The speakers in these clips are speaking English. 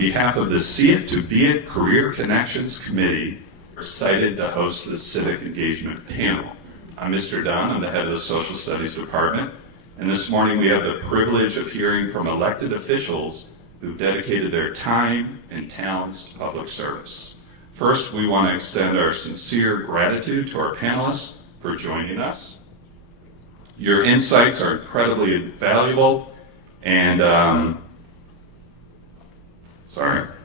behalf of the See It to Be It Career Connections Committee, we're excited to host this civic engagement panel. I'm Mr. Dunn, I'm the head of the Social Studies Department, and this morning we have the privilege of hearing from elected officials who've dedicated their time and talents to public service. First, we want to extend our sincere gratitude to our panelists for joining us. Your insights are incredibly valuable, and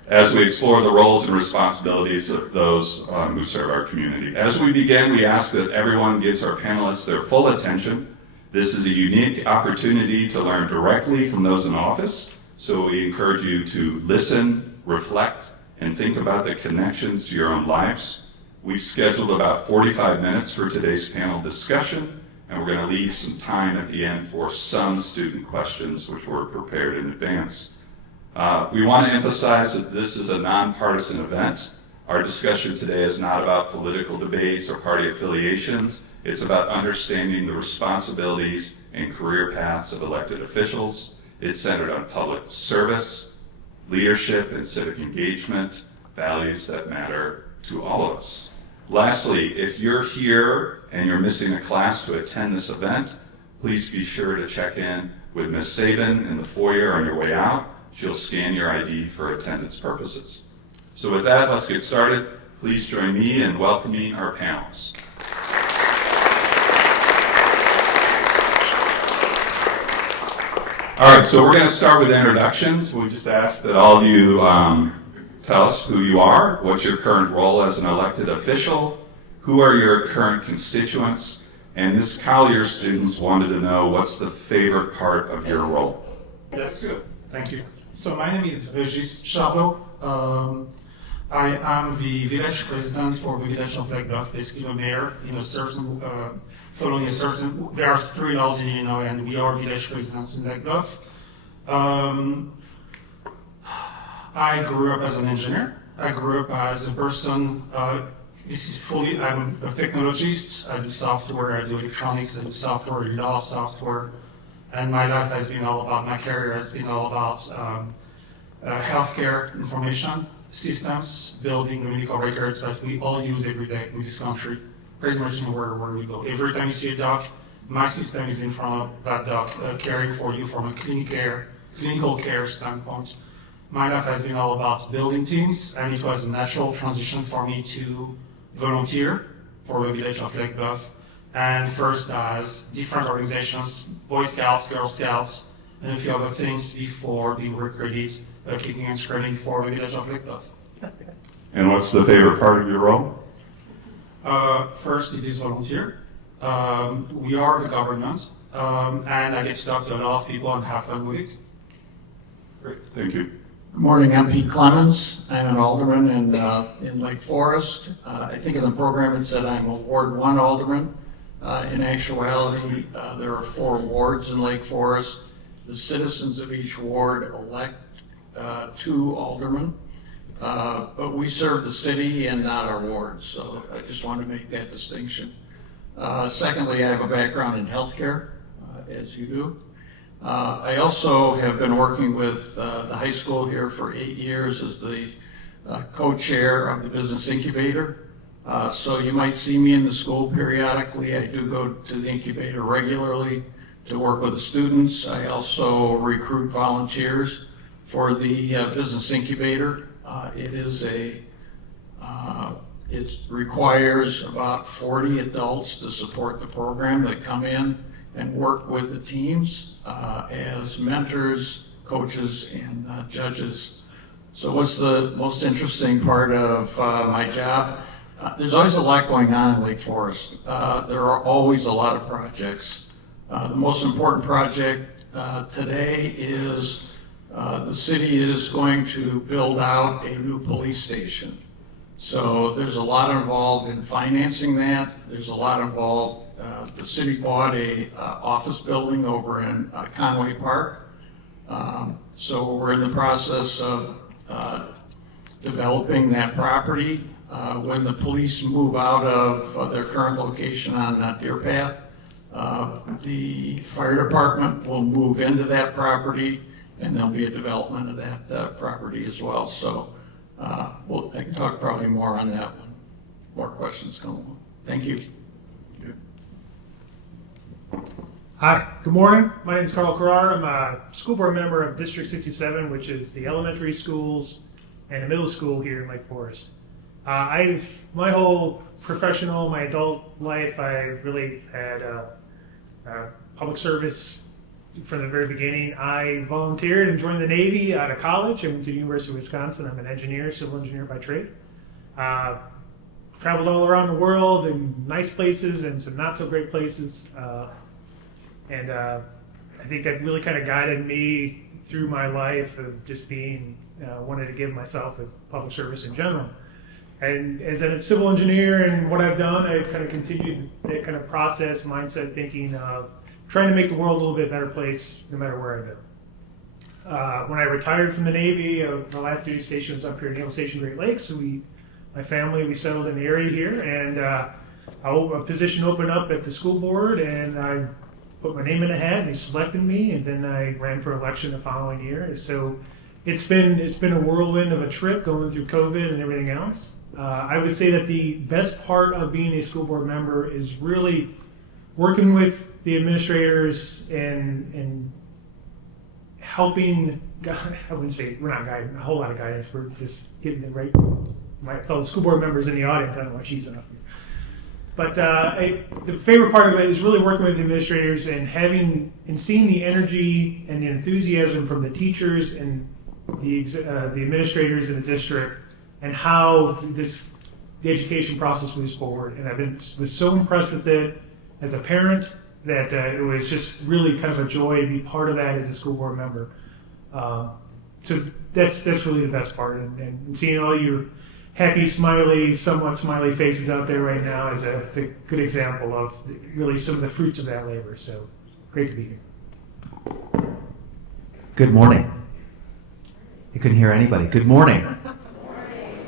as we explore the roles and responsibilities of those who serve our community. As we begin, we ask that everyone gives our panelists their full attention. This is a unique opportunity to learn directly from those in office, so we encourage you to listen, reflect, and think about the connections to your own lives. We've scheduled about 45 minutes for today's panel discussion, and we're going to leave some time at the end for some student questions, which were prepared in advance. We want to emphasize that this is a nonpartisan event. Our discussion today is not about political debates or party affiliations. It's about understanding the responsibilities and career paths of elected officials. It's centered on public service, leadership, and civic engagement, values that matter to all of us. Lastly, if you're here and you're missing a class to attend this event, please be sure to check in with Ms. Sabin in the foyer on your way out. She'll scan your ID for attendance purposes. So with that, let's get started. Please join me in welcoming our panelists. All right, so we're going to start with introductions. We just ask that all of you tell us who you are, what's your current role as an elected official, who are your current constituents, and this Collier students wanted to know what's the favorite part of your role. Yes, thank you. So my name is Régis Charbot. I am the village president for the village of Lake Bluff, basically the mayor in a certain, following a certain, there are 3 laws in Illinois and we are village presidents in Lake Bluff. I grew up as an engineer. I grew up as a person, I'm a technologist. I do software, I do electronics, I do software, a lot of software. And my life has been all about, my career has been all about healthcare information systems, building the medical records that we all use every day in this country, pretty much anywhere where we go. Every time you see a doc, my system is in front of that doc, caring for you from a clinical care standpoint. My life has been all about building teams, and it was a natural transition for me to volunteer for the village of Lake Bluff, and first as different organizations, Boy Scouts, Girl Scouts, and a few other things before being recruited, kicking and screaming for the village of Lake Bluff. And what's the favorite part of your role? First, it is volunteer. We are the government, and I get to talk to a lot of people and have fun with it. Great, thank you. Good morning, I'm Pete Clemens. I'm an alderman in Lake Forest. I think in the program it said I'm a Ward 1 alderman. In actuality, there are 4 wards in Lake Forest. The citizens of each ward elect 2 aldermen, but we serve the city and not our wards, so I just want to make that distinction. Secondly, I have a background in healthcare, as you do. I also have been working with the high school here for 8 years as the co-chair of the business incubator. So you might see me in the school periodically. I do go to the incubator regularly to work with the students. I also recruit volunteers for the business incubator. It requires about 40 adults to support the program that come in and work with the teams as mentors, coaches, and judges. So what's the most interesting part of my job? There's always a lot going on in Lake Forest. There are always a lot of projects. The most important project today is the city is going to build out a new police station. So there's a lot involved in financing that. There's a lot involved. The city bought a office building over in Conway Park. So we're in the process of developing that property. When the police move out of their current location on Deer Path, the fire department will move into that property and there'll be a development of that property as well. So I can talk probably more on that when more questions come along. Thank you. Hi, good morning. My name is Carl Carrar. I'm a school board member of District 67, which is the elementary schools and the middle school here in Lake Forest. My whole professional, my adult life, I've really had public service from the very beginning. I volunteered and joined the Navy out of college. I went to the University of Wisconsin. I'm an engineer, civil engineer by trade. Traveled all around the world in nice places and some not so great places. And I think that really kind of guided me through my life of just being, wanted to give myself with public service in general. And as a civil engineer and what I've done, I've kind of continued that kind of process, mindset thinking of trying to make the world a little bit better place no matter where I go. When I retired from the Navy, the last duty station was up here at Naval Station Great Lakes. So my family, we settled in the area here, and a position opened up at the school board, and I put my name in the hat, and they selected me, and then I ran for election the following year. So it's been a whirlwind of a trip going through COVID and everything else. I would say that the best part of being a school board member is really working with the administrators and helping. I wouldn't say we're not guiding a whole lot of guidance. We're just getting the right. My fellow school board members in the audience. I don't know why she's up here. But the favorite part of it is really working with the administrators and seeing the energy and the enthusiasm from the teachers and the administrators in the district, and how the education process moves forward. And was so impressed with it as a parent that it was just really kind of a joy to be part of that as a school board member. So that's really the best part, and seeing all your happy, smiley, somewhat smiley faces out there right now is a good example of really some of the fruits of that labor. So great to be here. Good morning. I couldn't hear anybody. Good morning.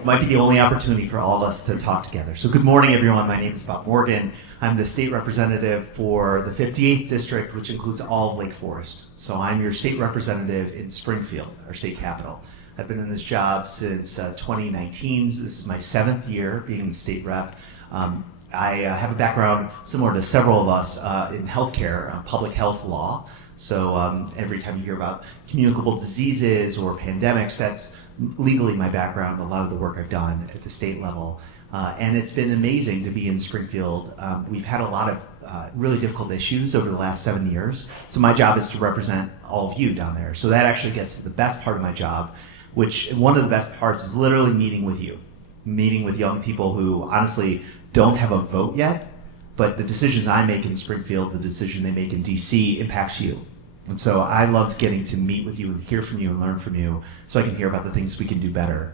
Might be the only opportunity for all of us to talk together. So good morning, everyone. My name is Bob Morgan. I'm the state representative for the 58th district, which includes all of Lake Forest. So I'm your state representative in Springfield, our state capital. I've been in this job since 2019. This is my 7th year being the state rep. I have a background similar to several of us in healthcare, public health law. So every time you hear about communicable diseases or pandemics, that's legally my background, a lot of the work I've done at the state level. And it's been amazing to be in Springfield. We've had a lot of really difficult issues over the last 7 years. So my job is to represent all of you down there. So that actually gets to the best part of my job, which one of the best parts is literally meeting with you, meeting with young people who honestly don't have a vote yet, but the decisions I make in Springfield, the decision they make in DC impacts you. And so I love getting to meet with you and hear from you and learn from you so I can hear about the things we can do better.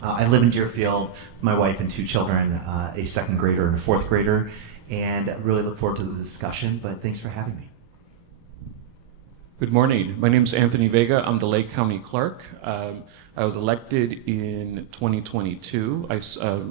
I live in Deerfield, my wife and 2 children, a 2nd grader and a 4th grader, and I really look forward to the discussion, but thanks for having me. Good morning. My name is Anthony Vega. I'm the Lake County Clerk. I was elected in 2022.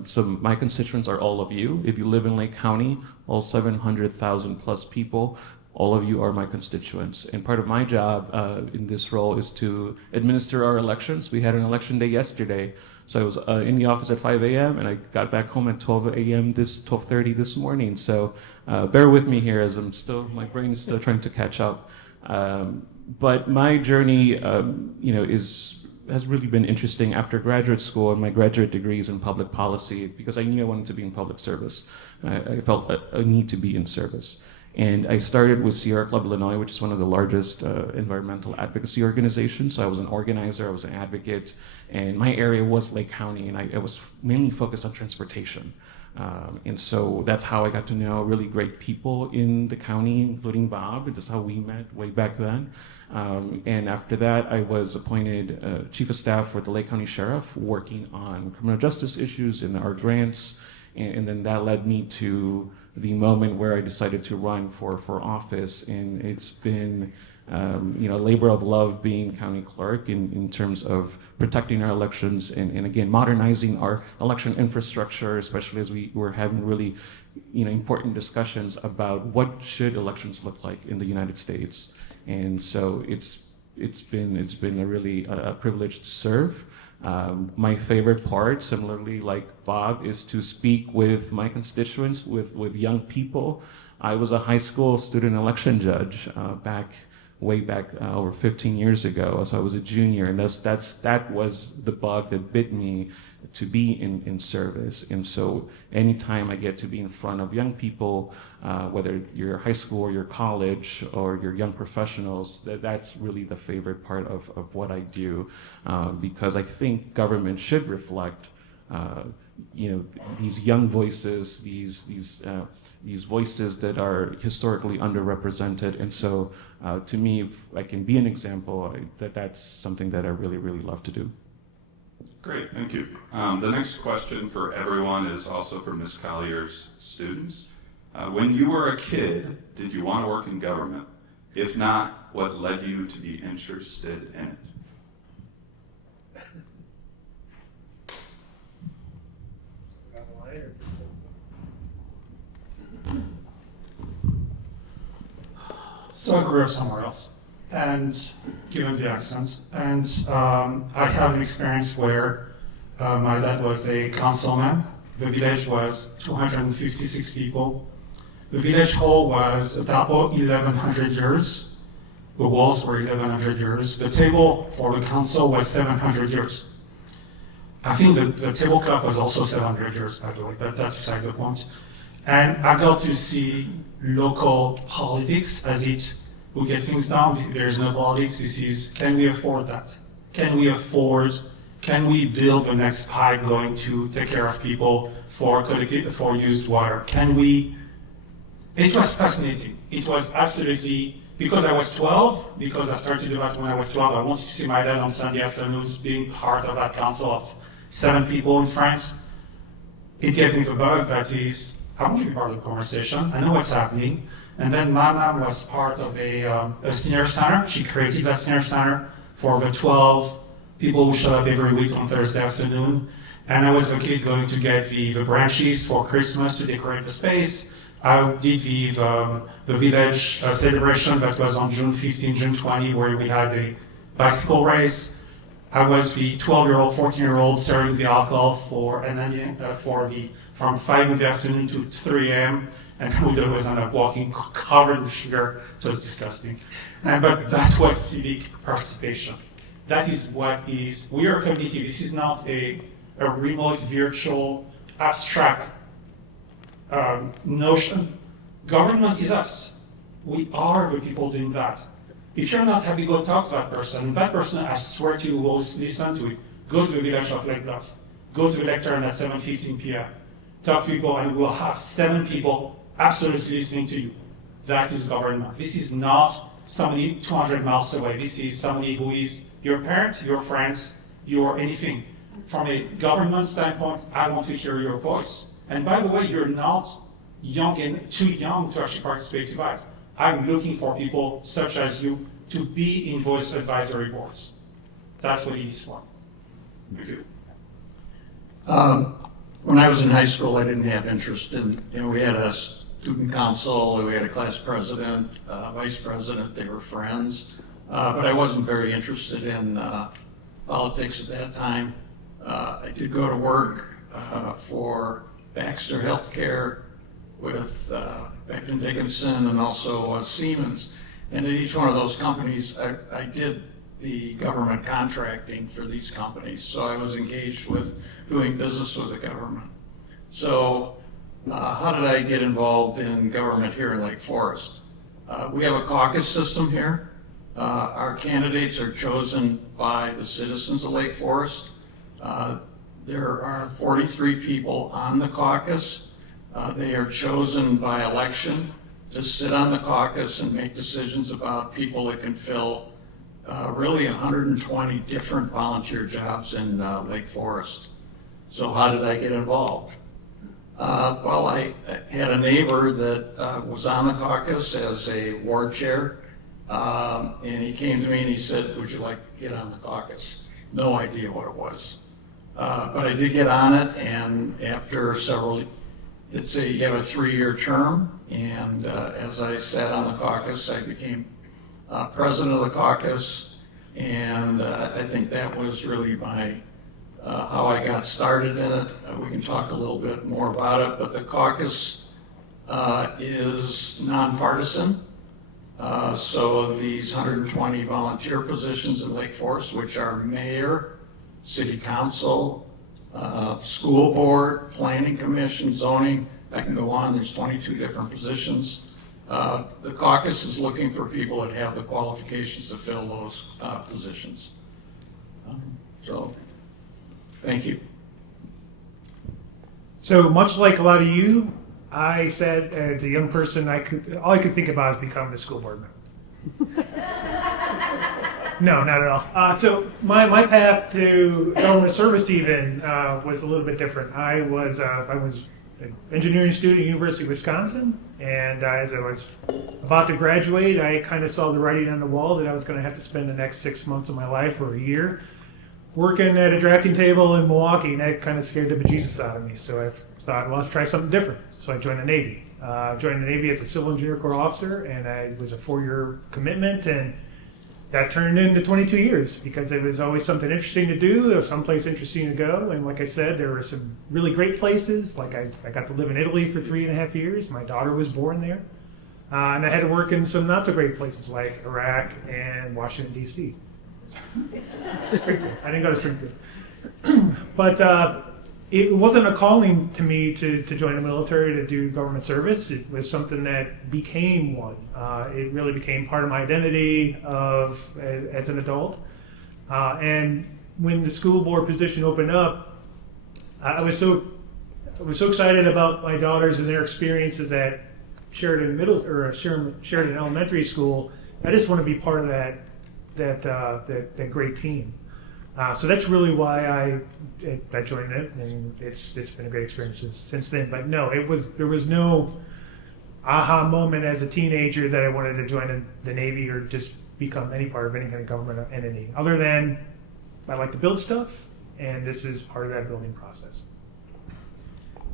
So my constituents are all of you. If you live in Lake County, all 700,000 plus people, all of you are my constituents. And part of my job in this role is to administer our elections. We had an election day yesterday. So I was in the office at 5 a.m. and I got back home at 12 a.m. 12:30 this morning. So bear with me here as my brain is still trying to catch up. But my journey, has really been interesting after graduate school and my graduate degrees in public policy, because I knew I wanted to be in public service. I felt a need to be in service. And I started with Sierra Club Illinois, which is one of the largest environmental advocacy organizations. So I was an organizer, I was an advocate, and my area was Lake County, and I was mainly focused on transportation. And so that's how I got to know really great people in the county, including Bob. That's how we met way back then. And after that, I was appointed Chief of Staff for the Lake County Sheriff, working on criminal justice issues and our grants. And then that led me to the moment where I decided to run for office. And it's been labor of love being county clerk in terms of protecting our elections and again, modernizing our election infrastructure, especially as we were having really important discussions about what should elections look like in the United States. And so it's it's been a really a privilege to serve. My favorite part, similarly like Bob, is to speak with my constituents, with young people. I was a high school student election judge way back over 15 years ago. So I was a junior, and that was the bug that bit me to be in service. And so anytime I get to be in front of young people, whether you're high school or you're college or you're young professionals, that's really the favorite part of what I do, because I think government should reflect these young voices, these voices that are historically underrepresented. And so to me, if I can be an example, that's something that I really, really love to do. Great, thank you. The next question for everyone is also for Ms. Collier's students. When you were a kid, did you want to work in government? If not, what led you to be interested in it? So I grew up somewhere else, and given the accent, and I have an experience where my dad was a councilman. The village was 256 people. The village hall was about 1,100 years. The walls were 1,100 years. The table for the council was 700 years. I think the tablecloth was also 700 years, by the way, but that's beside the point. And I got to see local politics as it will get things done. There's no politics. This is, can we afford that? Can we build the next pipe going to take care of people for used water? It was fascinating. It was absolutely, because I was 12, because I started doing that when I was 12, I wanted to see my dad on Sunday afternoons being part of that council of 7 people in France. It gave me the bug that is, I want to be part of the conversation. I know what's happening. And then my mom was part of a senior center. She created that senior center for the 12 people who showed up every week on Thursday afternoon. And I was the kid going to get the branches for Christmas to decorate the space. I did the village celebration that was on June 15, June 20, where we had a bicycle race. I was the 12-year-old, 14-year-old serving the alcohol from 5 in the afternoon to 3 a.m. And Huda was on a walking covered with sugar. It was disgusting. But that was civic participation. That is what is, we are a community. This is not a remote, virtual, abstract notion. Government is us. We are the people doing that. If you're not happy, go talk to that person. That person, I swear to you, will listen to it. Go to the village of Lake Bluff. Go to the lectern at 7:15 p.m. Talk to people, and we'll have 7 people absolutely listening to you. That is government. This is not somebody 200 miles away. This is somebody who is your parent, your friends, your anything. From a government standpoint, I want to hear your voice. And by the way, you're not too young to actually participate to that. I'm looking for people such as you to be in voice advisory boards. That's what it is for. Thank you. When I was in high school, I didn't have interest in, we had a student council, we had a class president, vice president, they were friends. But I wasn't very interested in politics at that time. I did go to work for Baxter Healthcare with Becton Dickinson and also Siemens. And at each one of those companies, I did the government contracting for these companies. So I was engaged with doing business with the government. So how did I get involved in government here in Lake Forest? We have a caucus system here. Our candidates are chosen by the citizens of Lake Forest. There are 43 people on the caucus. They are chosen by election to sit on the caucus and make decisions about people that can fill really 120 different volunteer jobs in Lake Forest. So how did I get involved? Well, I had a neighbor that was on the caucus as a ward chair, and he came to me and he said, "Would you like to get on the caucus?" No idea what it was. But I did get on it, and after you have a 3-year term, and as I sat on the caucus, I became president of the caucus, And I think that was really my how I got started in it. We can talk a little bit more about it, but the caucus is nonpartisan. So these 120 volunteer positions in Lake Forest, which are mayor, city council, school board, planning commission, zoning, I can go on, there's 22 different positions. The caucus is looking for people that have the qualifications to fill those positions. So, thank you. So much like a lot of you, I said as a young person, all I could think about is becoming a school board member. No, not at all. So my path to government service even was a little bit different. I was an engineering student at University of Wisconsin, and as I was about to graduate, I kind of saw the writing on the wall that I was going to have to spend the next 6 months of my life or a year working at a drafting table in Milwaukee, and that kind of scared the bejesus out of me. So I thought, well, let's try something different. So I joined the Navy. Joined the Navy as a civil engineer corps officer, and it was a 4-year commitment, and that turned into 22 years because it was always something interesting to do, or someplace interesting to go. And like I said, there were some really great places. Like I got to live in Italy for 3.5 years. My daughter was born there. And I had to work in some not so great places like Iraq and Washington, D.C. Springfield. I didn't go to Springfield. But it wasn't a calling to me to join the military to do government service. It was something that became one. It really became part of my identity as an adult. And when the school board position opened up, I was so excited about my daughters and their experiences at Sheridan Sheridan Elementary School. I just want to be part of that great team. So that's really why I joined it, and it's been a great experience since then. But no, there was no aha moment as a teenager that I wanted to join the Navy or just become any part of any kind of government entity, other than I like to build stuff, and this is part of that building process.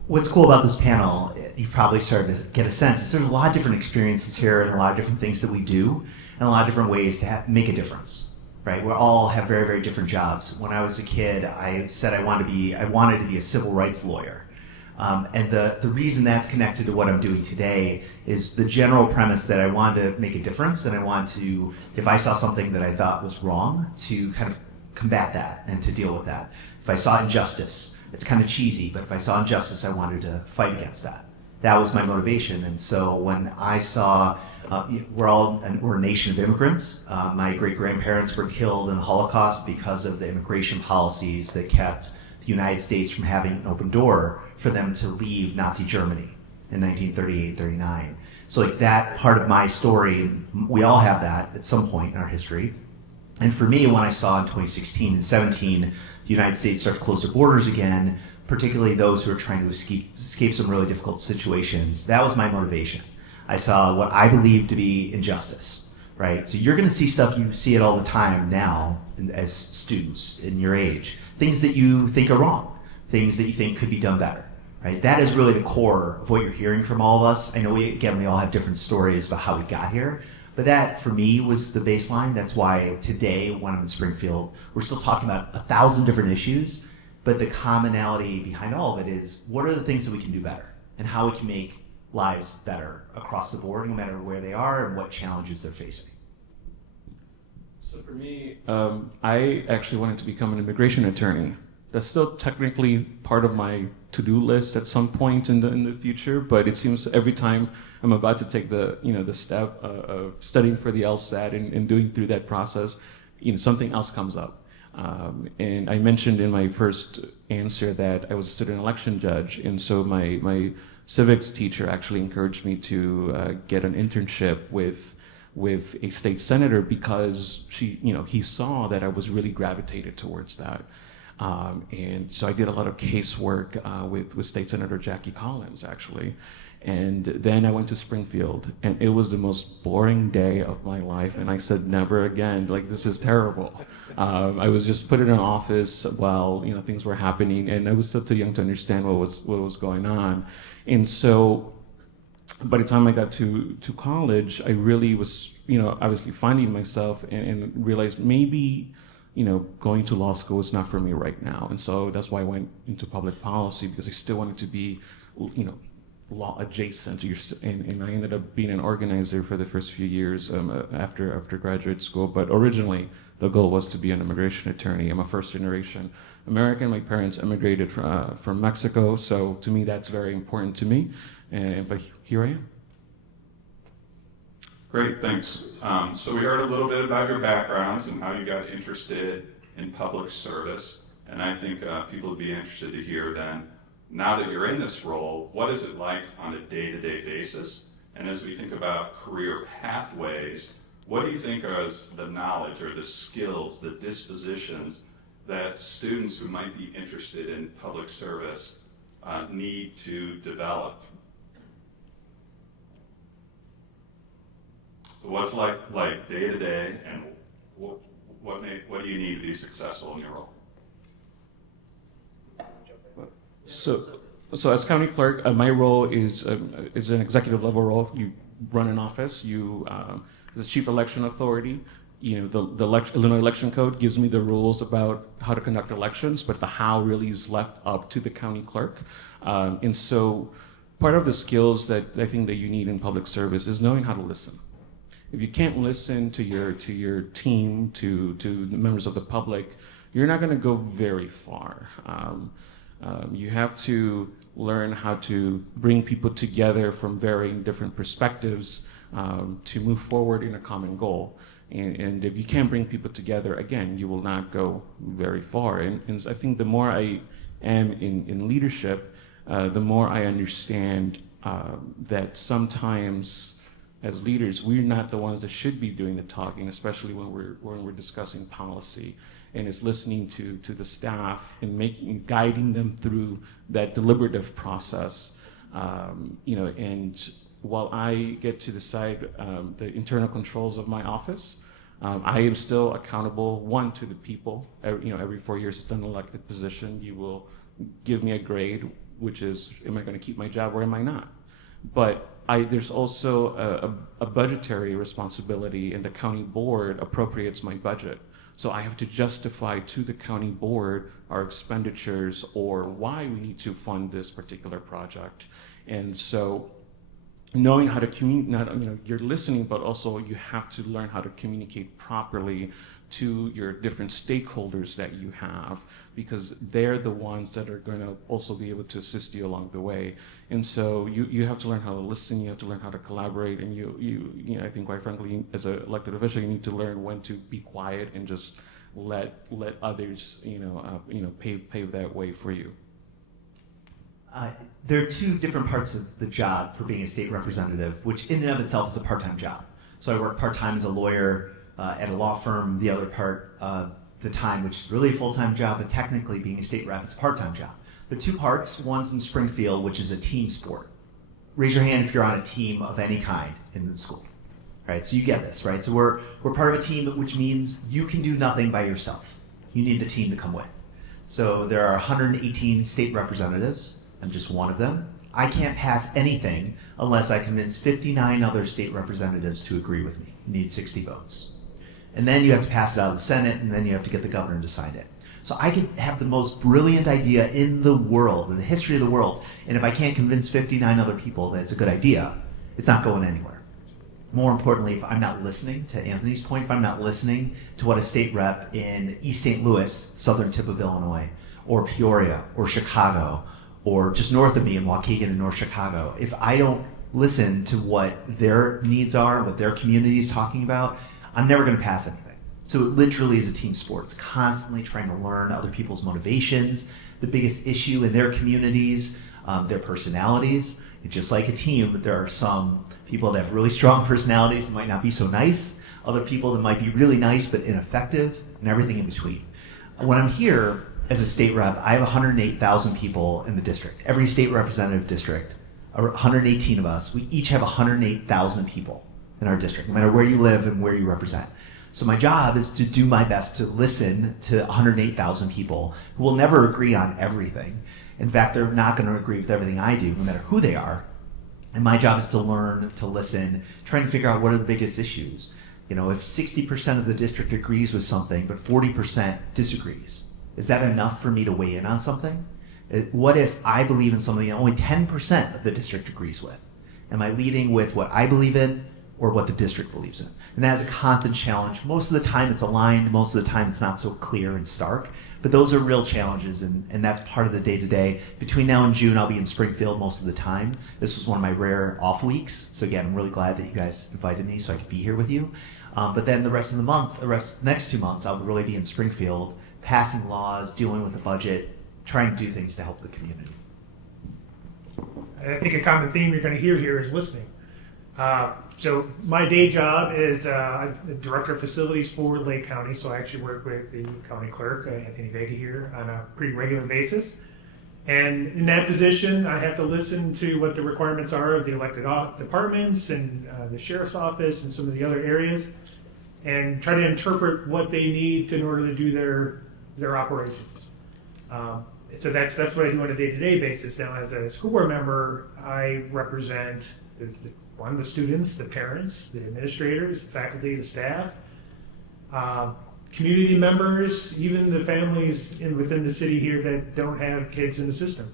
What's cool about this panel, you've probably started to get a sense, is there's a lot of different experiences here and a lot of different things that we do and a lot of different ways to make a difference. Right, we all have very, very different jobs. When I was a kid, I said I wanted to be a civil rights lawyer, and the reason that's connected to what I'm doing today is the general premise that I wanted to make a difference, and I want to, if I saw something that I thought was wrong, to kind of combat that and to deal with that. If I saw injustice, it's kind of cheesy, but if I saw injustice, I wanted to fight against that. That was my motivation, and so when I saw we're a nation of immigrants. My great-grandparents were killed in the Holocaust because of the immigration policies that kept the United States from having an open door for them to leave Nazi Germany in 1938-39. So like that part of my story, we all have that at some point in our history. And for me, when I saw in 2016 and 17, the United States start to close their borders again, particularly those who are trying to escape some really difficult situations, that was my motivation. I saw what I believe to be injustice, right? So you're going to see stuff, you see it all the time now as students in your age, things that you think are wrong, things that you think could be done better, right? That is really the core of what you're hearing from all of us. I know we all have different stories about how we got here, but that for me was the baseline. That's why today when I'm in Springfield, we're still talking about 1,000 different issues, but the commonality behind all of it is what are the things that we can do better and how we can make lives better across the board, no matter where they are and what challenges they're facing. So for me, I actually wanted to become an immigration attorney. That's still technically part of my to-do list at some point in the future, but it seems every time I'm about to take the step of studying for the LSAT and doing through that process, something else comes up. And I mentioned in my first answer that I was a student election judge, and so my civics teacher actually encouraged me to get an internship with a state senator because he saw that I was really gravitated towards that. And so I did a lot of casework with State Senator Jackie Collins, actually. And then I went to Springfield, and it was the most boring day of my life. And I said, never again. Like, this is terrible. I was just put in an office while things were happening, and I was still too young to understand what was going on. And so by the time I got to college, I really was, obviously finding myself and realized maybe, going to law school is not for me right now. And so that's why I went into public policy, because I still wanted to be, law adjacent. And I ended up being an organizer for the first few years after graduate school. But originally, the goal was to be an immigration attorney. I'm a first generation American. My parents immigrated from Mexico. So to me, that's very important to me. But here I am. Great, thanks. So we heard a little bit about your backgrounds and how you got interested in public service. And I think people would be interested to hear then, now that you're in this role, what is it like on a day-to-day basis? And as we think about career pathways, what do you think is the knowledge or the skills, the dispositions that students who might be interested in public service need to develop? So what's like day to day, and what do you need to be successful in your role? So as county clerk, my role is an executive level role. You run an office. You, as chief election authority, the Illinois Election Code gives me the rules about how to conduct elections, but the how really is left up to the county clerk. And so part of the skills that I think that you need in public service is knowing how to listen. If you can't listen to your team, to the members of the public, you're not going to go very far. You have to learn how to bring people together from varying different perspectives to move forward in a common goal. And if you can't bring people together, again, you will not go very far. And I think the more I am in leadership, the more I understand that sometimes as leaders, we're not the ones that should be doing the talking, especially when we're discussing policy. And it's listening to the staff and guiding them through that deliberative process. And while I get to decide the internal controls of my office, I am still accountable, one, to the people. Every 4 years it's an elected position. You will give me a grade, which is, am I going to keep my job or am I not? But there's also a budgetary responsibility, and the county board appropriates my budget. So I have to justify to the county board our expenditures or why we need to fund this particular project. And so knowing how to communicate, you're listening, but also you have to learn how to communicate properly to your different stakeholders that you have, because they're the ones that are going to also be able to assist you along the way. And so you have to learn how to listen, you have to learn how to collaborate, and I think quite frankly, as an elected official, you need to learn when to be quiet and just let others, pave that way for you. There are two different parts of the job for being a state representative, which in and of itself is a part-time job. So I work part-time as a lawyer at a law firm. The other part of the time, which is really a full-time job, but technically being a state rep is a part-time job. There are two parts. One's in Springfield, which is a team sport. Raise your hand if you're on a team of any kind in the school. Right? So you get this, right? So we're part of a team, which means you can do nothing by yourself. You need the team to come with. So there are 118 state representatives. I'm just one of them. I can't pass anything unless I convince 59 other state representatives to agree with me. You need 60 votes. And then you have to pass it out of the Senate, and then you have to get the governor to sign it. So I could have the most brilliant idea in the world, in the history of the world, and if I can't convince 59 other people that it's a good idea, it's not going anywhere. More importantly, if I'm not listening, to Anthony's point, if I'm not listening to what a state rep in East St. Louis, southern tip of Illinois, or Peoria, or Chicago, or just north of me in Waukegan in North Chicago, if I don't listen to what their needs are, what their community is talking about, I'm never going to pass anything. So it literally is a team sport. It's constantly trying to learn other people's motivations, the biggest issue in their communities, their personalities. And just like a team, there are some people that have really strong personalities that might not be so nice, other people that might be really nice but ineffective, and everything in between. When I'm here as a state rep, I have 108,000 people in the district. Every state representative district, 118 of us, we each have 108,000 people in our district, no matter where you live and where you represent. So my job is to do my best to listen to 108,000 people who will never agree on everything. In fact, they're not going to agree with everything I do, no matter who they are. And my job is to learn, to listen, trying to figure out what are the biggest issues. You know, if 60% of the district agrees with something, but 40% disagrees, is that enough for me to weigh in on something? What if I believe in something that only 10% of the district agrees with? Am I leading with what I believe in or what the district believes in? And that is a constant challenge. Most of the time it's aligned, most of the time it's not so clear and stark. But those are real challenges, and that's part of the day-to-day. Between now and June, I'll be in Springfield most of the time. This was one of my rare off weeks. So again, I'm really glad that you guys invited me so I could be here with you. But then the rest of the month, next 2 months, I'll really be in Springfield, passing laws, dealing with the budget, trying to do things to help the community. I think a common theme you're going to hear here is listening. So my day job is I'm the Director of Facilities for Lake County, so I actually work with the County Clerk, Anthony Vega, here on a pretty regular basis. And in that position, I have to listen to what the requirements are of the elected departments and the Sheriff's Office and some of the other areas, and try to interpret what they need in order to do their operations. So that's what I do on a day-to-day basis. Now, as a school board member, I represent the students, the parents, the administrators, the faculty, the staff, community members, even the families within the city here that don't have kids in the system.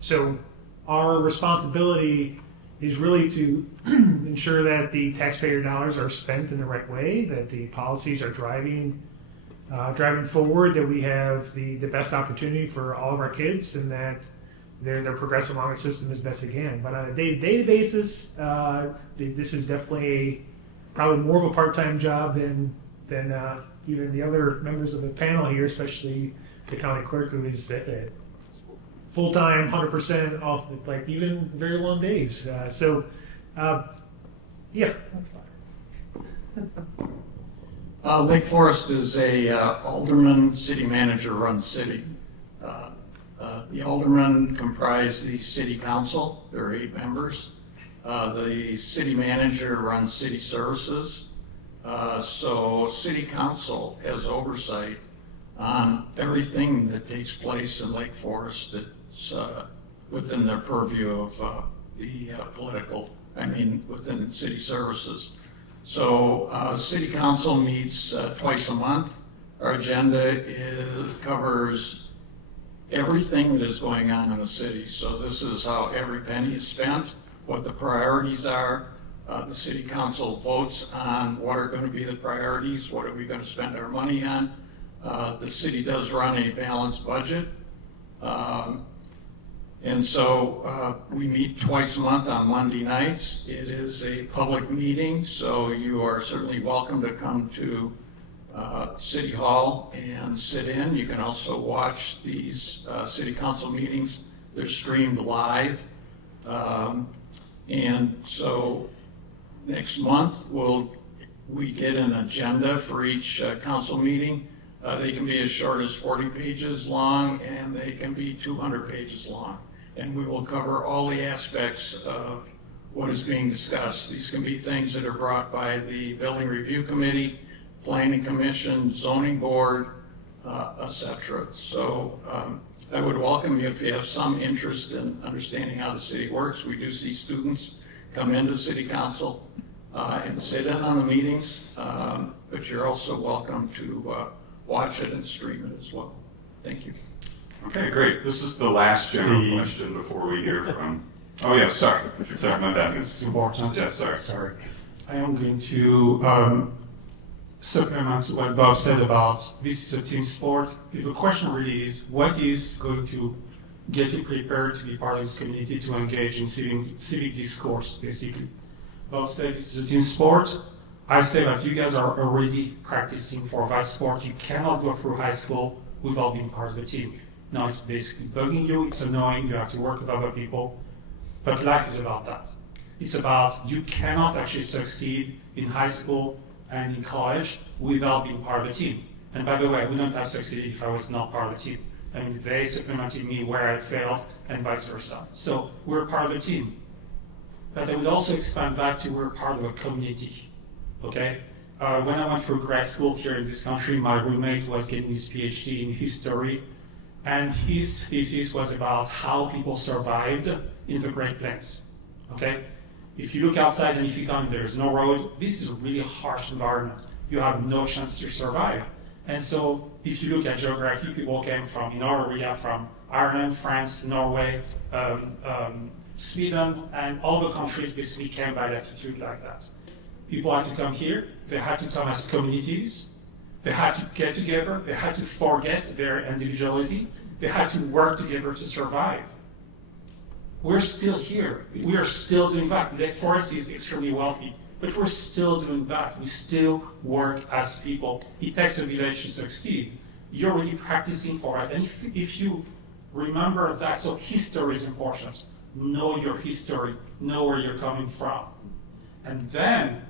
So our responsibility is really to ensure that the taxpayer dollars are spent in the right way, that the policies are driving forward, that we have the best opportunity for all of our kids, and that they're progressing along the system as best they can. But on a day-to-day basis, this is definitely probably more of a part-time job than even the other members of the panel here, especially the county clerk, who is at the full-time, 100% off, like even very long days. Yeah, that's fine. Lake Forest is a alderman, city manager run city. The aldermen comprise the city council. There are 8 members. The city manager runs city services. So city council has oversight on everything that takes place in Lake Forest that's within their purview of within city services. So city council meets twice a month. Our agenda covers everything that is going on in the city. So this is how every penny is spent, what the priorities are. The city council votes on what are going to be the priorities, what are we going to spend our money on. The city does run a balanced budget. And so we meet twice a month on Monday nights. It is a public meeting, so you are certainly welcome to come to City Hall and sit in. You can also watch these city council meetings. They're streamed live. And so next month we get an agenda for each council meeting. They can be as short as 40 pages long, and they can be 200 pages long. And we will cover all the aspects of what is being discussed. These can be things that are brought by the Building Review Committee, Planning Commission, Zoning Board, etc. So I would welcome you if you have some interest in understanding how the city works. We do see students come into City Council and sit in on the meetings, but you're also welcome to watch it and stream it as well. Thank you. Okay, great. This is the last general question before we hear from... Oh, yeah, sorry. Sorry, my bad. It's important. Yeah, sorry. Sorry. I am going to supplement what Bob said about this is a team sport. If the question really is, what is going to get you prepared to be part of this community, to engage in civic discourse, basically? Bob said this is a team sport. I say that you guys are already practicing for that sport. You cannot go through high school without being part of a team. Now it's basically bugging you, it's annoying, you have to work with other people, but life is about that. It's about you cannot actually succeed in high school and in college without being part of a team. And by the way, I wouldn't have succeeded if I was not part of a team. I mean, they supplemented me where I failed and vice versa. So we're part of a team. But I would also expand that to we're part of a community, okay? When I went through grad school here in this country, my roommate was getting his PhD in history, and his thesis was about how people survived in the Great Plains. Okay? If you look outside and if you come, there's no road, this is a really harsh environment. You have no chance to survive. And so if you look at geography, people came from, in our area, from Ireland, France, Norway, Sweden, and all the countries basically came by latitude like that. People had to come here, they had to come as communities, they had to get together, they had to forget their individuality, they had to work together to survive. We're still here. We are still doing that. Lake Forest is extremely wealthy, but we're still doing that. We still work as people. It takes a village to succeed. You're really practicing for it. And if you remember that, so history is important. Know your history. Know where you're coming from. And then,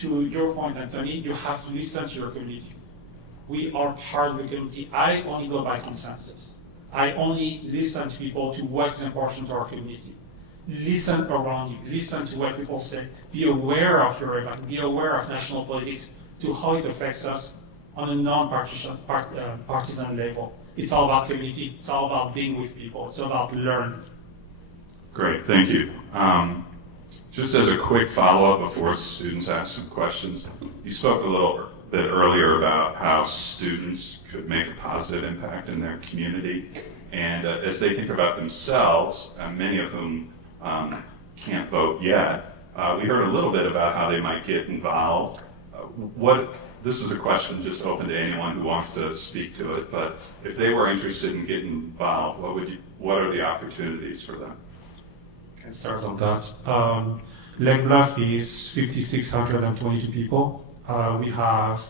to your point, Anthony, you have to listen to your community. We are part of the community. I only go by consensus. I only listen to people to what's important to our community. Listen around you. Listen to what people say. Be aware of your event. Be aware of national politics, to how it affects us on a non-partisan level. It's all about community. It's all about being with people. It's about learning. Great, thank you. Just as a quick follow-up before students ask some questions, you spoke a little bit earlier about how students could make a positive impact in their community. And as they think about themselves, many of whom can't vote yet, we heard a little bit about how they might get involved. This is a question just open to anyone who wants to speak to it, but if they were interested in getting involved, what are the opportunities for them? I can start on that. Lake Bluff is 5,622 people. We have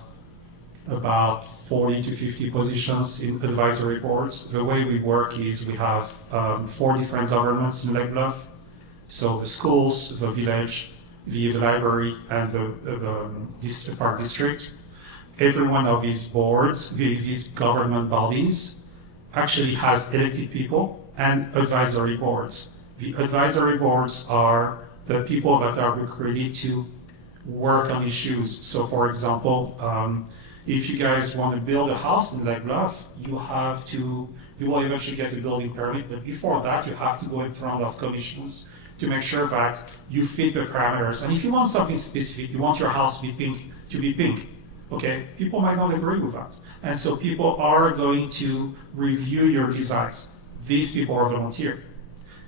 about 40 to 50 positions in advisory boards. The way we work is we have 4 different governments in Lake Bluff. So the schools, the village, the library, and the park district. Every one of these boards, these government bodies, actually has elected people and advisory boards. The advisory boards are the people that are recruited to work on issues. So for example, if you guys want to build a house in Lake Bluff, you will eventually get a building permit, but before that you have to go in front of commissions to make sure that you fit the parameters. And if you want something specific, you want your house to be pink, okay? People might not agree with that. And so people are going to review your designs. These people are volunteer.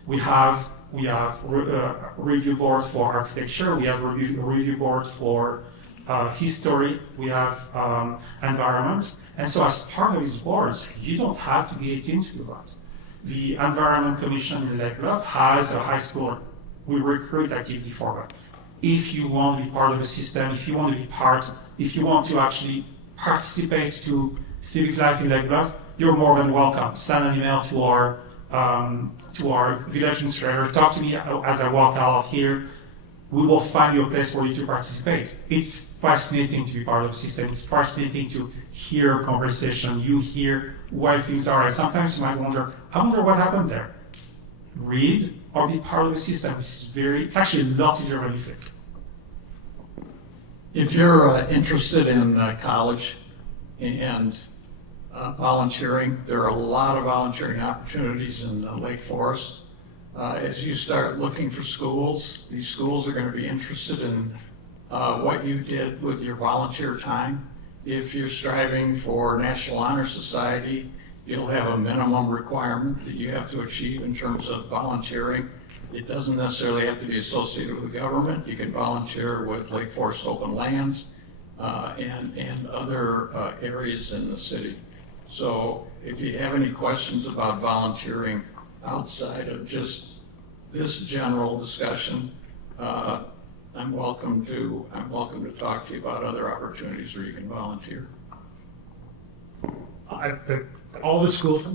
We have review board for architecture. We have a review board for history. We have environment. And so as part of these boards, you don't have to be 18 to do that. The Environment Commission in Lake Bluff has a high schooler. We recruit actively for that. If you want to be part of the system, if you want to actually participate to civic life in Lake Bluff, you're more than welcome. Send an email to our village administrator. Talk to me as I walk out of here. We will find you a place for you to participate. It's fascinating to be part of the system. It's fascinating to hear a conversation. You hear why things are. And sometimes you might wonder, I wonder what happened there. Read or be part of the system. It's actually a lot easier than you think. If you're interested in college and volunteering, there are a lot of volunteering opportunities in Lake Forest. As you start looking for schools, these schools are going to be interested in what you did with your volunteer time. If you're striving for National Honor Society, you'll have a minimum requirement that you have to achieve in terms of volunteering. It doesn't necessarily have to be associated with the government. You can volunteer with Lake Forest Open Lands and other areas in the city. So if you have any questions about volunteering outside of just this general discussion, I'm welcome to talk to you about other opportunities where you can volunteer. All the schools,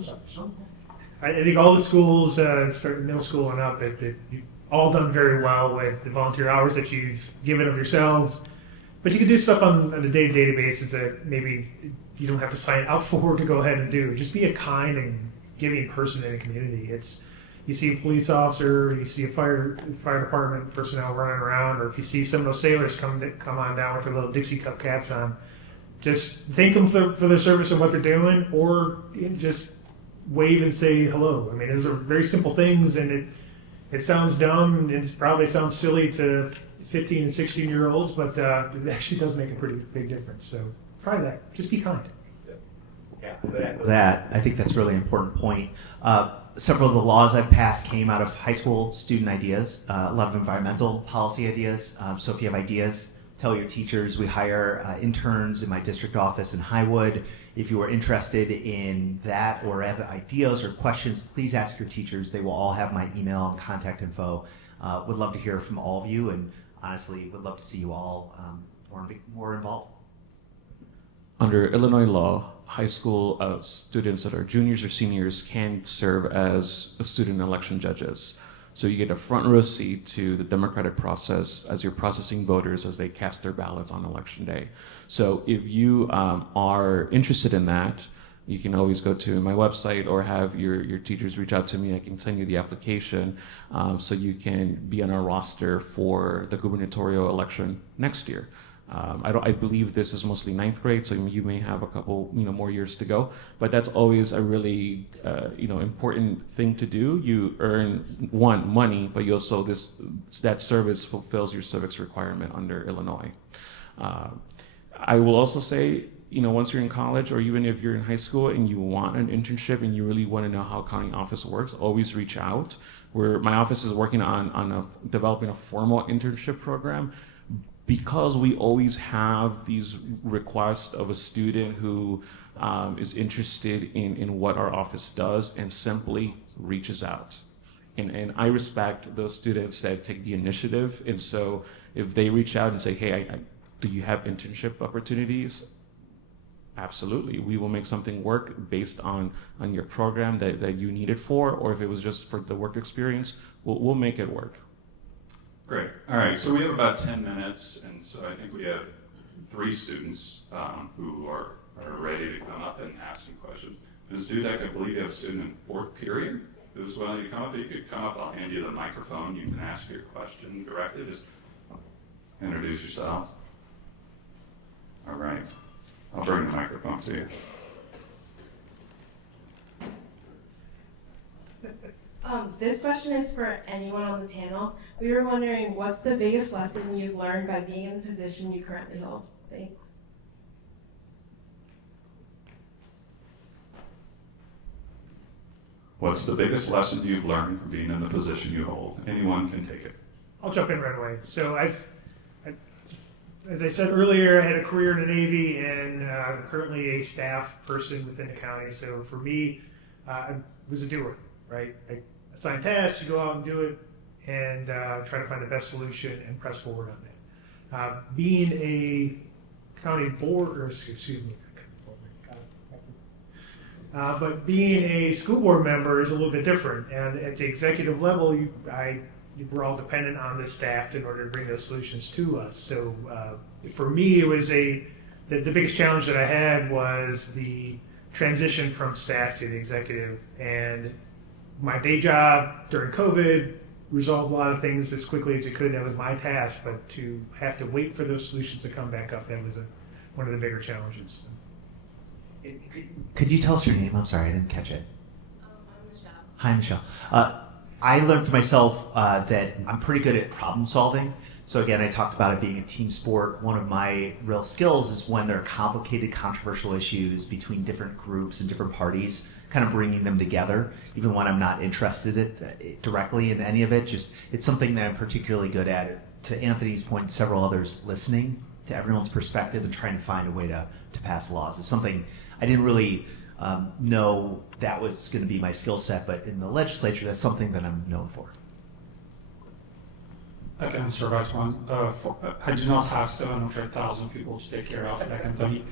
I think all the schools, starting middle school and up, you've all done very well with the volunteer hours that you've given of yourselves. But you can do stuff on a day-to-day basis that maybe you don't have to sign up for to go ahead and do. Just be a kind and giving person in the community. You see a police officer, you see a fire department personnel running around, or if you see some of those sailors come on down with their little Dixie Cup caps on, just thank them for their service and what they're doing, or just wave and say hello. I mean, those are very simple things, and it sounds dumb, and it probably sounds silly to 15 and 16-year-olds, but it actually does make a pretty big difference. So try that. Just be kind. That I think that's a really important point. Several of the laws I've passed came out of high school student ideas, a lot of environmental policy ideas. So if you have ideas, tell your teachers. We hire interns in my district office in Highwood. If you are interested in that or have ideas or questions, please ask your teachers. They will all have my email and contact info. Would love to hear from all of you, and honestly, would love to see you all more involved. Under Illinois law, high school students that are juniors or seniors can serve as student election judges. So you get a front row seat to the democratic process as you're processing voters as they cast their ballots on election day. So if you are interested in that, you can always go to my website or have your teachers reach out to me. I can send you the application so you can be on our roster for the gubernatorial election next year. I believe this is mostly ninth grade, so you may have a couple more years to go. But that's always a really important thing to do. You earn money, but you also that service fulfills your civics requirement under Illinois. I will also say, once you're in college or even if you're in high school and you want an internship and you really want to know how county office works, always reach out. My office is working on developing a formal internship program, because we always have these requests of a student who is interested in what our office does and simply reaches out. And I respect those students that take the initiative. And so if they reach out and say, hey, do you have internship opportunities? Absolutely. We will make something work based on your program that you need it for, or if it was just for the work experience, we'll make it work. Great. All right, so we have about 10 minutes, and so I think we have 3 students who are ready to come up and ask some questions. Ms. Dudek, I believe you have a student in 4th period who's willing to come up. If you could come up, I'll hand you the microphone. You can ask your question directly. Just introduce yourself. All right. I'll bring the microphone to you. This question is for anyone on the panel. We were wondering, what's the biggest lesson you've learned by being in the position you currently hold? Thanks. What's the biggest lesson you've learned from being in the position you hold? Anyone can take it. I'll jump in right away. So as I said earlier, I had a career in the Navy, and I'm currently a staff person within the county. So for me, I was a doer, right? I assign tasks, you go out and do it, and try to find the best solution and press forward on that. Being a county board, or excuse me, but being a school board member is a little bit different. And at the executive level, we're all dependent on the staff in order to bring those solutions to us. So for me, it was the biggest challenge that I had was the transition from staff to the executive. And my day job during COVID resolved a lot of things as quickly as it could. That was my task, but to have to wait for those solutions to come back up, that was one of the bigger challenges. Could you tell us your name? I'm sorry, I didn't catch it. I'm Michelle. Hi, Michelle. I learned for myself that I'm pretty good at problem solving. So again, I talked about it being a team sport. One of my real skills is when there are complicated, controversial issues between different groups and different parties, kind of bringing them together, even when I'm not interested directly in any of it. Just it's something that I'm particularly good at. To Anthony's point, and several others, listening to everyone's perspective and trying to find a way to pass laws. It's something I didn't really know that was going to be my skill set, but in the legislature, that's something that I'm known for. I can answer that one. I do not have 700,000 people to take care of. I can tell you,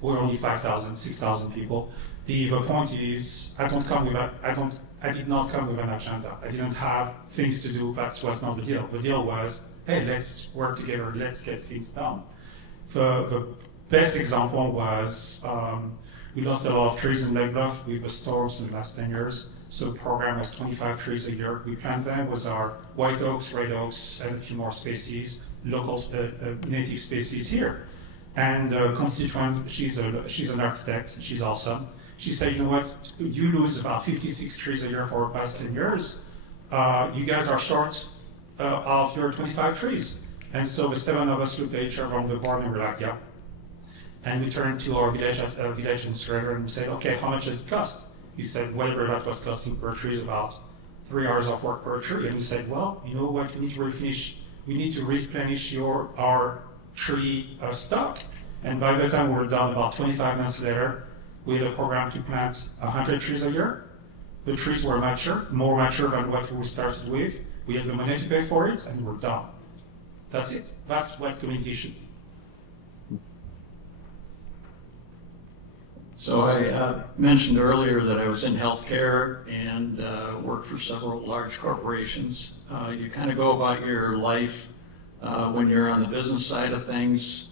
we're only 5,000, 6,000 people. The point is, I did not come with an agenda. I didn't have things to do. That was not the deal. The deal was, hey, let's work together. Let's get things done. The best example was we lost a lot of trees in Lake Bluff with the storms in the last 10 years. So the program was 25 trees a year. We planted them with our white oaks, red oaks, and a few more species, local native species here. And constituent, she's an architect, she's awesome. She said, you know what, you lose about 56 trees a year for the past 10 years. You guys are short of your 25 trees. And so the 7 of us looked at each other on the board and we're like, yeah. And we turned to our village administrator and we said, okay, how much does it cost? He said, whatever that was costing per tree is about 3 hours of work per tree. And we said, well, you know what, we need to replenish our tree stock. And by the time we were done, about 25 months later, we had a program to plant 100 trees a year. The trees were mature, more mature than what we started with. We had the money to pay for it, and we're done. That's it. That's what community should be. So I mentioned earlier that I was in healthcare and worked for several large corporations. You kind of go about your life when you're on the business side of things,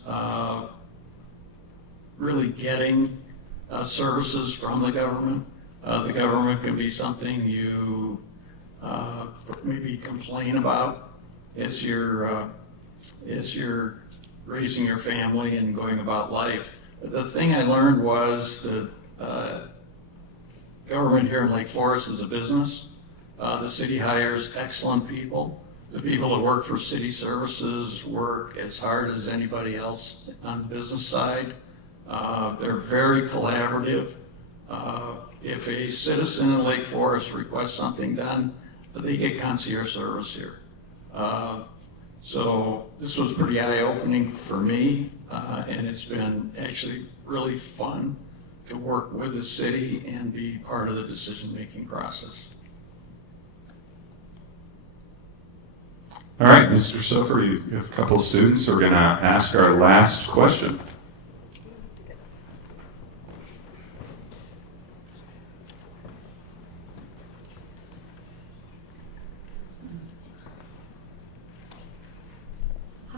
really getting services from the government. The government can be something you maybe complain about as you're raising your family and going about life. The thing I learned was that government here in Lake Forest is a business. The city hires excellent people. The people that work for city services work as hard as anybody else on the business side. They're very collaborative. If a citizen in Lake Forest requests something done, they get concierge service here. So this was pretty eye-opening for me, and it's been actually really fun to work with the city and be part of the decision-making process. All right, Mr. Sofer, you have a couple of students, so we're going to ask our last question.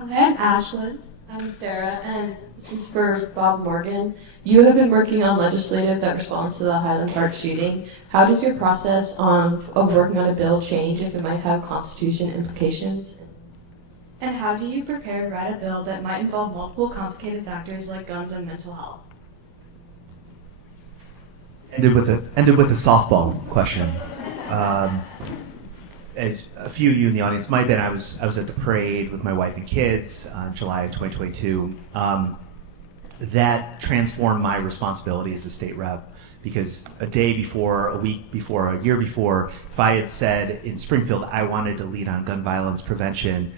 Hi, I'm Ashlyn. I'm Sarah, and this is for Bob Morgan. You have been working on legislative that responds to the Highland Park shooting. How does your process of working on a bill change if it might have constitution implications? And how do you prepare to write a bill that might involve multiple complicated factors like guns and mental health? Ended with a softball question. As a few of you in the audience might have been, I was at the parade with my wife and kids in July of 2022. That transformed my responsibility as a state rep, because a day before, a week before, a year before, if I had said in Springfield I wanted to lead on gun violence prevention,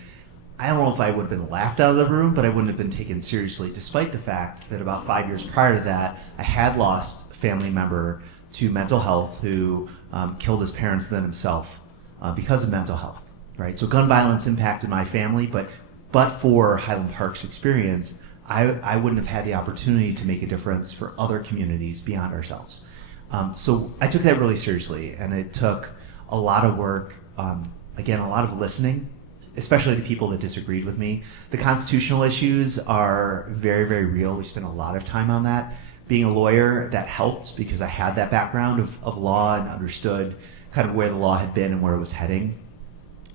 I don't know if I would have been laughed out of the room, but I wouldn't have been taken seriously, despite the fact that about 5 years prior to that, I had lost a family member to mental health who killed his parents and then himself. Because of mental health, right? So gun violence impacted my family, but for Highland Park's experience, I wouldn't have had the opportunity to make a difference for other communities beyond ourselves. So I took that really seriously, and it took a lot of work, again, a lot of listening, especially to people that disagreed with me. The constitutional issues are very, very real. We spent a lot of time on that. Being a lawyer, that helped because I had that background of law and understood kind of where the law had been and where it was heading.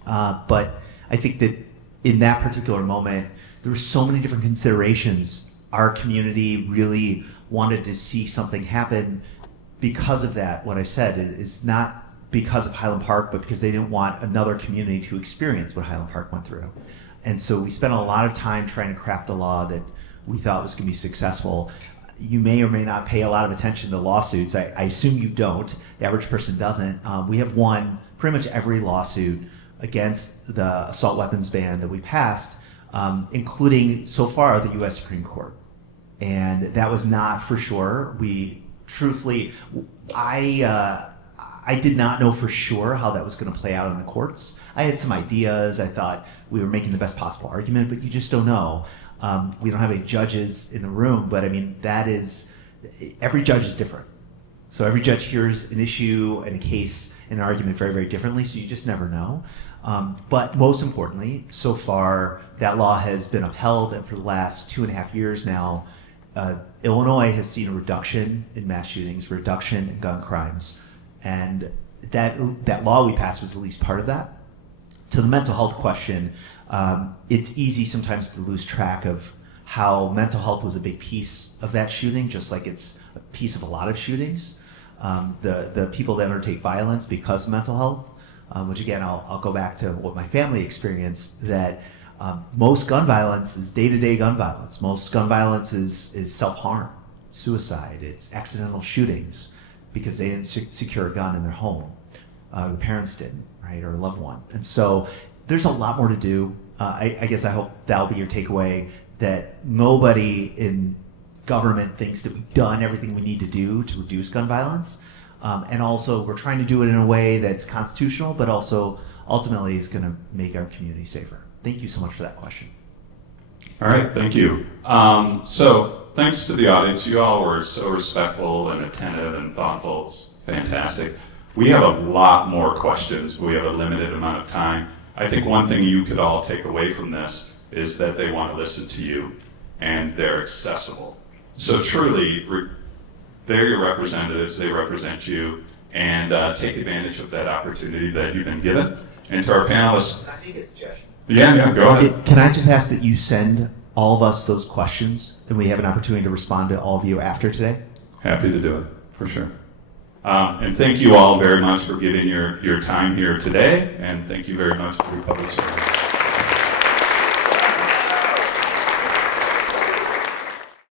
But I think that in that particular moment, there were so many different considerations. Our community really wanted to see something happen because of that. What I said is not because of Highland Park, but because they didn't want another community to experience what Highland Park went through. And so we spent a lot of time trying to craft a law that we thought was going to be successful. You may or may not pay a lot of attention to lawsuits. I assume you don't. The average person doesn't. We have won pretty much every lawsuit against the assault weapons ban that we passed, including so far the U.S. Supreme Court. And that was not for sure. Truthfully, I did not know for sure how that was going to play out in the courts. I had some ideas. I thought we were making the best possible argument, but you just don't know. We don't have any judges in the room, but I mean, every judge is different. So every judge hears an issue and a case and an argument very, very differently, so you just never know. But most importantly, so far, that law has been upheld, and for the last 2.5 years now, Illinois has seen a reduction in mass shootings, reduction in gun crimes, and that law we passed was at least part of that. To the mental health question, it's easy sometimes to lose track of how mental health was a big piece of that shooting, just like it's a piece of a lot of shootings. The people that undertake violence because of mental health, which again, I'll go back to what my family experienced, that most gun violence is day-to-day gun violence. Most gun violence is self-harm, suicide, it's accidental shootings because they didn't secure a gun in their home. The parents didn't, right, or a loved one. And so there's a lot more to do. I guess I hope that'll be your takeaway, that nobody in government thinks that we've done everything we need to do to reduce gun violence. And also, we're trying to do it in a way that's constitutional, but also ultimately is going to make our community safer. Thank you so much for that question. All right, thank you. So thanks to the audience. You all were so respectful and attentive and thoughtful. It's fantastic. We have a lot more questions. We have a limited amount of time. I think one thing you could all take away from this is that they want to listen to you and they're accessible. So truly, they're your representatives, they represent you, and take advantage of that opportunity that you've been given. And to our panelists... I think it's Jeff. Yeah, go ahead. Can I just ask that you send all of us those questions and we have an opportunity to respond to all of you after today? Happy to do it, for sure. And thank you all very much for giving your time here today, and thank you very much for your public service.